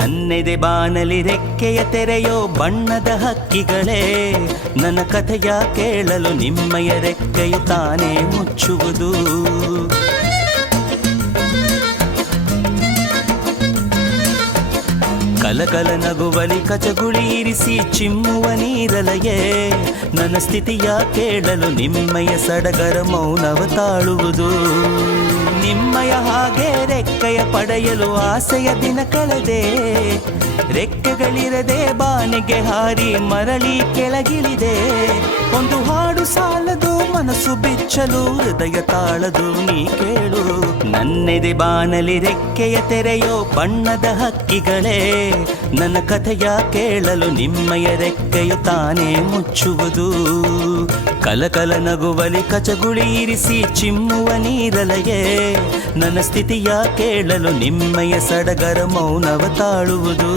ನನ್ನೆದೆ ಬಾನಲಿ ರೆಕ್ಕೆಯ ತೆರೆಯೋ ಬಣ್ಣದ ಹಕ್ಕಿಗಳೇ, ನನ್ನ ಕಥೆಯ ಕೇಳಲು ನಿಮ್ಮಯ ರೆಕ್ಕೆಯು ತಾನೇ ಮುಚ್ಚುವುದು. ಕಲಕಲ ನಗುವಲಿ ಕಚಗುಳಿ ಇರಿಸಿ ಚಿಮ್ಮುವ ನೀರಲಯೇ, ನನ್ನ ಸ್ಥಿತಿಯ ಕೇಳಲು ನಿಮ್ಮಯ ಸಡಗರ ಮೌನವ ತಾಳುವುದು. ನಿಮ್ಮಯ ಹಾಗೆ ರೆಕ್ಕೆಯ ಪಡೆಯಲು ಆಸೆಯ ದಿನ ಕಳೆದೆ, ರೆಕ್ಕೆಗಳಿರದೆ ಬಾನಿಗೆ ಹಾರಿ ಮರಳಿ ಕೆಳಗಿಳಿದೆ. ಒಂದು ಹಾಡು ಸಾಲದು ಮನಸ್ಸು ಬಿಚ್ಚಲು ಹೃದಯ ತಾಳದು ನೀ ಕೇಳು. ನನ್ನೆದೆ ಬಾನಲಿ ರೆಕ್ಕೆಯ ತೆರೆಯೋ ಬಣ್ಣದ ಹಕ್ಕಿಗಳೇ, ನನ್ನ ಕಥೆಯ ಕೇಳಲು ನಿಮ್ಮಯ ರೆಕ್ಕೆಯು ತಾನೇ ಮುಚ್ಚುವುದು. ಕಲಕಲ ನಗುವಲಿ ಕಚಗುಳಿ ಇರಿಸಿ ಚಿಮ್ಮುವ ನೀರಲಯೇ, ನನ್ನ ಸ್ಥಿತಿಯ ಕೇಳಲು ನಿಮ್ಮಯ ಸಡಗರ ಮೌನವ ತಾಳುವುದು.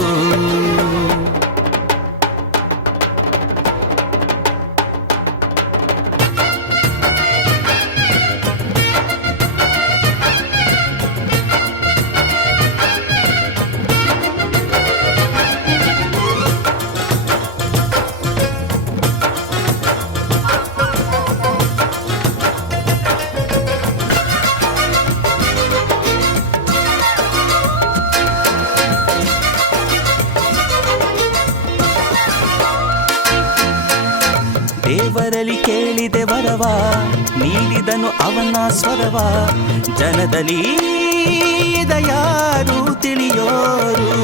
ದೇವರಲ್ಲಿ ಕೇಳಿದೆ ವರವ, ನೀಡಿದನು ಅವನ ಸ್ವರವ. ಜನದಲ್ಲಿ ಯಾರು ತಿಳಿಯೋರು,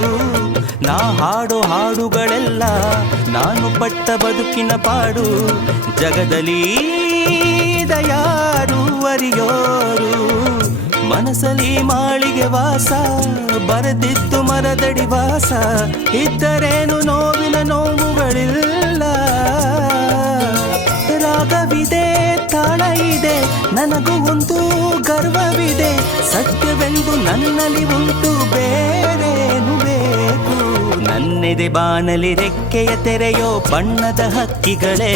ನಾ ಹಾಡೋ ಹಾಡುಗಳೆಲ್ಲ ನಾನು ಪಟ್ಟ ಬದುಕಿನ ಪಾಡು. ಜಗದಲ್ಲಿ ಯಾರು ಅರಿಯೋರು, ಮನಸ್ಸಲ್ಲಿ ಮಾಳಿಗೆ ವಾಸ, ಬರೆದಿದ್ದು ಮರದಡಿ ವಾಸ. ಇದ್ದರೇನು ನೋವಿನ ನೋವುಗಳಿಲ್ಲ, ರಾಗವಿದೆ ತಾಳ ಇದೆ, ನನಗೂ ಒಂದು ಗರ್ವವಿದೆ. ಸತ್ಯವೆಂದು ನನ್ನಲ್ಲಿ ಉಂಟು, ಬೇರೇನು ಬೇಕು. ನನ್ನೆದೆ ಬಾನಲಿ ರೆಕ್ಕೆಯ ತೆರೆಯೋ ಬಣ್ಣದ ಹಕ್ಕಿಗಳೇ,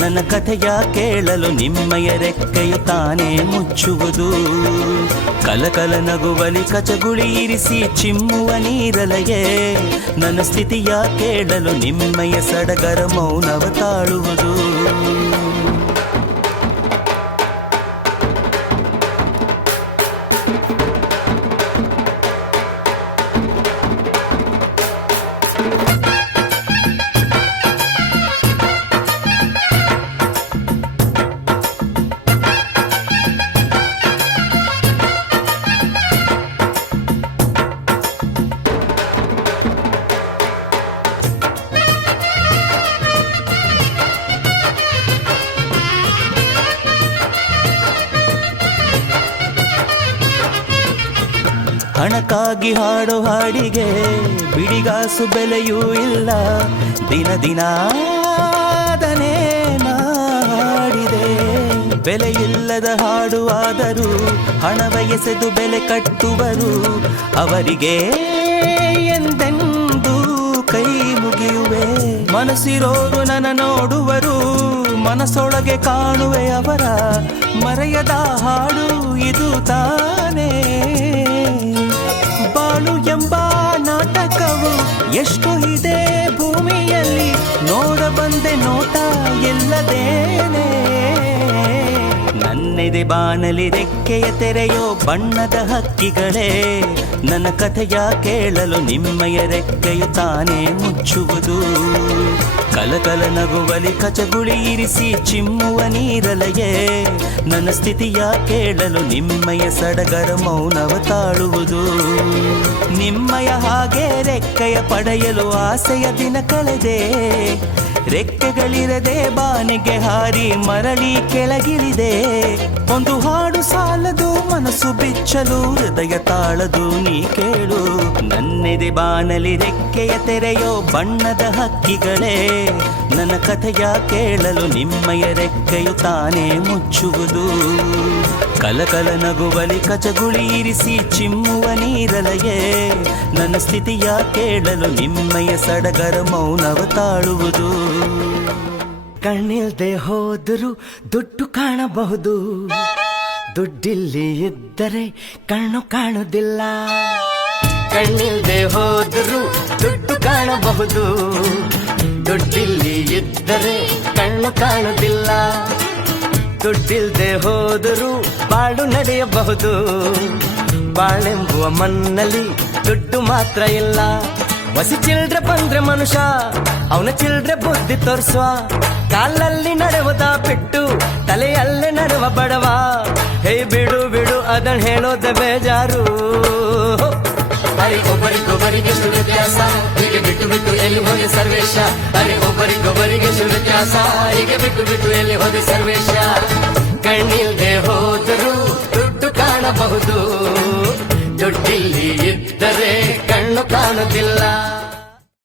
ನನ್ನ ಕಥೆಯ ಕೇಳಲು ನಿಮ್ಮಯ ರೆಕ್ಕೆಯು ತಾನೇ ಮುಚ್ಚುವುದು. ಕಲಕಲ ನಗುವಲಿ ಕಚಗುಳಿ ಇರಿಸಿ ಚಿಮ್ಮುವ ನೀರಲಯೇ, ನನ್ನ ಸ್ಥಿತಿಯ ಕೇಳಲು ನಿಮ್ಮಯ ಸಡಗರ ಮೌನವ ತಾಳುವುದು. ಹಣಕ್ಕಾಗಿ ಹಾಡೋ ಹಾಡಿಗೆ ಬಿಡಿಗಾಸು ಬೆಲೆಯೂ ಇಲ್ಲ, ದಿನ ದಿನ ಅದನೇ ಹಾಡಿದೆ. ಬೆಲೆಯಿಲ್ಲದ ಹಾಡು ಆದರೂ ಹಣವ ಎಸೆದು ಬೆಲೆ ಕಟ್ಟುವರು, ಅವರಿಗೆ ಎಂದೆಂದೂ ಕೈ ಮುಗಿಯುವೆ. ಮನಸ್ಸಿರೋರು ನನ್ನ ನೋಡುವರು, ಮನಸ್ಸೊಳಗೆ ಕಾಣುವೆ ಅವರ ಮರೆಯದ ಹಾಡು ಇದು ತಾನೇ. ಬಾಳು ಎಂಬ ನಾಟಕವು ಎಷ್ಟು ಇದೆ ಭೂಮಿಯಲ್ಲಿ, ನೋಡ ಬಂದೆ ನೋಟ ಎಲ್ಲದೇನೆ. ನನ್ನೆದೆ ಬಾನಲಿ ರೆಕ್ಕೆಯ ತೆರೆಯೋ ಬಣ್ಣದ ಹಕ್ಕಿಗಳೇ, ನನ್ನ ಕಥೆಯ ಕೇಳಲು ನಿಮ್ಮಯ ರೆಕ್ಕೆಯು ತಾನೇ ಮುಚ್ಚುವುದು. ಕಲಕಲ ನಗುವಲಿ ಕಚಗುಳಿ ಇರಿಸಿ ಚಿಮ್ಮುವ ನೀರಲಯೇ, ನನ್ನ ಸ್ಥಿತಿಯ ಕೇಳಲು ನಿಮ್ಮಯ ಸಡಗರ ಮೌನವ ತಾಳುವುದು. ನಿಮ್ಮಯ ಹಾಗೆ ರೆಕ್ಕೆಯ ಪಡೆಯಲು ಆಸೆಯ ದಿನ ಕಳೆದೆ, ರೆಕ್ಕೆಗಳಿರದೆ ಬಾನಿಗೆ ಹಾರಿ ಮರಳಿ ಕೆಳಗಿಳಿದೆ. ಒಂದು ಹಾಡು ಸಾಲದು ಮನಸ್ಸು ಬಿಚ್ಚಲು ಹೃದಯ ತಾಳದು ನೀ ಕೇಳು. ನನ್ನೆದೆ ಬಾನಲಿ ರೆಕ್ಕೆಯ ತೆರೆಯೋ ಬಣ್ಣದ ಹಕ್ಕಿಗಳೇ, ನನ್ನ ಕಥೆಯ ಕೇಳಲು ನಿಮ್ಮಯ ರೆಕ್ಕೆಯು ತಾನೇ ಮುಚ್ಚುವುದು. ಕಲಕಲ ನಗುವಲಿ ಕಚಗುಳಿ ಇರಿಸಿ ಚಿಮ್ಮುವ ನೀರಲಯೇ, ನನ್ನ ಸ್ಥಿತಿಯ ಕೇಳಲು ನಿಮ್ಮಯ ಸಡಗರ ಮೌನವ ತಾಳುವುದು. ಕಣ್ಣಿಲ್ದೆ ಹೋದರೂ ದುಡ್ಡು ಕಾಣಬಹುದು, ದುಡ್ಡಿಲ್ಲಿ ಇದ್ದರೆ ಕಣ್ಣು ಕಾಣುವುದಿಲ್ಲ. ಕಣ್ಣಿಲ್ದೆ ಹೋದರೂ ದುಡ್ಡು ಕಾಣಬಹುದು, ದುಡ್ಡಿಲ್ಲಿ ಇದ್ದರೆ ಕಣ್ಣು ಕಾಣುವುದಿಲ್ಲ. ದುಡ್ಡಿಲ್ದೆ ಹೋದರೂ ಬಾಳು ನಡೆಯಬಹುದು, ಬಾಳೆಂಬುವ ಮಣ್ಣಲ್ಲಿ ದುಡ್ಡು ಮಾತ್ರ ಇಲ್ಲ. ಹೊಸಿ ಚಿಲ್ಡ್ರೆ ಬಂದ್ರೆ ಮನುಷ್ಯ ಅವನ ಚಿಲ್ಡ್ರೆ ಬುದ್ಧಿ ತೋರ್ಸುವ, ಕಾಲಲ್ಲಿ ನಡೆಯುವುದ ಬಿಟ್ಟು ತಲೆಯಲ್ಲೇ ನಡೆವ ಬಡವ. ಹೇ ಬಿಡು ಬಿಡು ಅದನ್ ಹೇಳೋದ ಬೇಜಾರು. ಅರೆ ಒಬ್ಬರಿಗೊಬ್ಬರಿಗೆಷ್ಟು ವ್ಯತ್ಯಾಸ, ಹೀಗೆ ಬಿಟ್ಟು ಬಿಟ್ಟು ಎಲ್ಲಿ ಹೋದೆ ಸರ್ವೇಶ. ಅರೆ ಒಬ್ಬರಿಗೊಬ್ಬರಿಗೆಷ್ಟು ವ್ಯತ್ಯಾಸ, ಹೀಗೆ ಬಿಟ್ಟು ಬಿಟ್ಟು ಎಲ್ಲಿ ಹೋದೆ ಸರ್ವೇಶ. ಕಣ್ಣಿಲ್ದೆ ಹೋದರೂ ದುಡ್ಡು ಕಾಣಬಹುದು, ದುಡ್ಡಿಲ್ಲಿ ಇದ್ದರೆ ಕಣ್ಣು ಕಾಣುವುದಿಲ್ಲ.